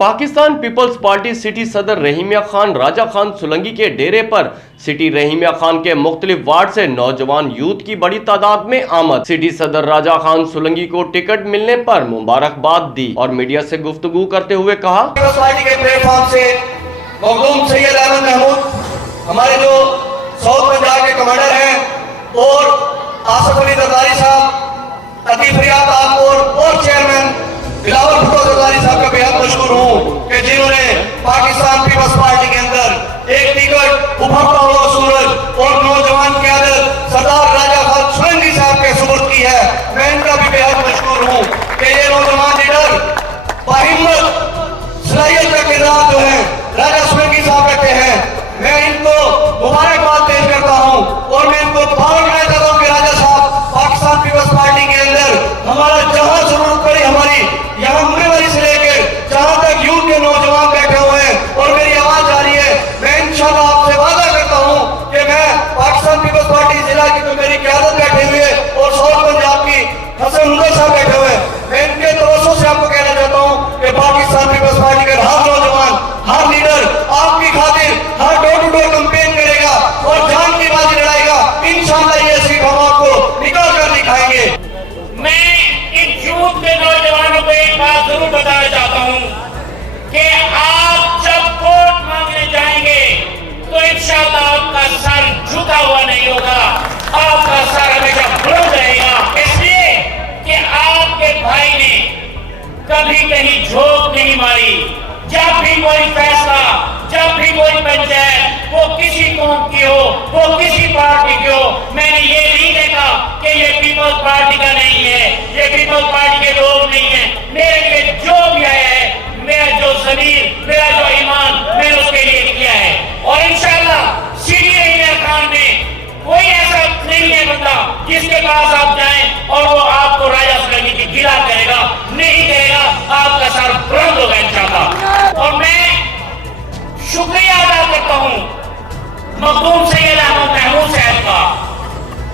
Pakistan peoples party city सदर रहीमिया खान राजा खान सुलंगी के डेरे पर सिटी रहीमिया खान के मुख्तलिफ वार्ड से नौजवान यूथ की बड़ी तादाद में आमद। सिटी सदर राजा खान सुलंगी को टिकट मिलने पर मुबारकबाद दी और मीडिया से गुफ्तगू करते हुए कहा, पार्टी के प्लेटफॉर्म से मखदूम सैयद अहमद महमूद हमारे जो साउथ पंजाब के कमांडर हैं और आसिफ अली जरदारी साहब, अतीफ रियाद तारपुर और चेयरमैन बिलावल भुट्टो जरदारी साहब का बेहद मशहूर हूँ कि जिन्होंने पाकिस्तान पीपल्स पार्टी के अंदर एक टिकट उभरता हुआ सूरज और नौजवान क़यादत सरदार राजा खान सुलंगी साहब के सुपुर्द की है। मैं इनका भी बेहद मशहूर हूँ कि ये नौजवान लीडर बाहिम्मत सलाहियत का किरदार जो है राजा सुलंगी साहब रखते हैं। मैं इनको मुबारकबाद पेश करता हूँ और मैं इनको पावर करना चाहता हूँ कि राजा साहब पाकिस्तान पीपल्स पार्टी के अंदर हमारा जहाँ जरूरत पड़ी हमारी यहाँ उम्मीदवारी से लेकर जहाँ तक यूथ के नौजवान बैठे हुए हैं और मेरी आवाज जा रही है, मैं इंशाल्लाह आपसे वादा करता हूँ कि मैं पाकिस्तान पीपल्स पार्टी जिला की जो मेरी क़यादत बैठी हुई है और साउथ पंजाब की हसन हुंदा साहब बैठे हुए हैं, मैं इनके तवज्जो से आपको कहना चाहता हूँ कि पाकिस्तान पीपल्स पार्टी के हर नौजवान हर लीडर आपकी खातिर हर डोर टू डोर कैंपेन करेगा और जान की बाजी लड़ाएगा। इंशाल्लाह ये सीट हम आपको निकाल कर दिखाएंगे। मैं इन यूथ के नौजवानों को एक बात जरूर बताना चाहता हूँ कि आप जब वोट मांगने जाएंगे तो इंशाल्लाह आपका सर झुका हुआ नहीं होगा, आपका सर हमेशा बुलंद रहेगा, इसलिए कि आपके भाई ने कभी कहीं झोंक नहीं मारी। जब भी कोई फैसला, जब भी कोई पंचायत, वो किसी कौम की हो, वो किसी पार्टी की हो, मैंने ये नहीं देखा कि ये पीपल्स पार्टी का नहीं है, ये पीपल्स पार्टी के लोग नहीं है। मेरे लिए जो भी आया है, मेरा जो ज़मीर, मेरा जो ईमान, मैंने उसके लिए किया है और इंशाल्लाह सिटी रहीमिया खान में कोई ऐसा नहीं है बंदा जिसके पास आप जाएं और वो आपको राजा सुलंगी की गिला करेगा, नहीं करेगा, आपका सर बुलंद होगा इंशाल्लाह। और मैं शुक्रिया अदा करता हूँ मखदूम सैयद अहमद महमूद साहब का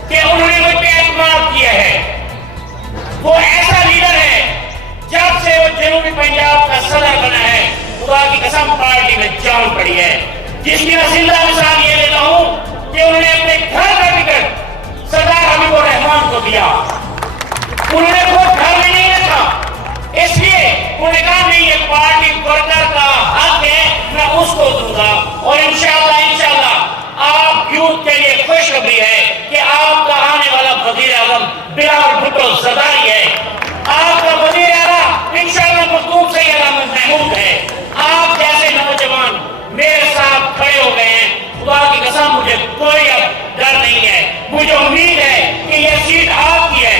कि उन्होंने मुझ पे एतमाद किया है। वो ऐसा लीडर है, जब से वो जनूबी पंजाब का सदर बना है, खुदा की कसम पार्टी में जान पड़ी है, जिसकी मैं जिंदा मिसाल ये देता हूँ कि उन्होंने अपने घर का टिकट सरदार हबीबुर रहमान को दिया। उन्होंने वो घर में नहीं रखा, इसलिए उन्होंने कहा नहीं ये पार्टी वर्कर का हक है, मैं उसको दूंगा। और इंशाल्लाह आप यूथ के लिए खुशखबरी है कि आपका आने वाला वजीर आजम बिलावल भुट्टो जरदारी है, आपका वजीर आला इंशाल्लाह मखदूम सैयद अहमद महमूद है। आप जैसे नौजवान मेरे साथ खड़े हो गए हैं, खुदा की कसम मुझे कोई अब डर नहीं है, मुझे उम्मीद है कि यह सीट आपकी है।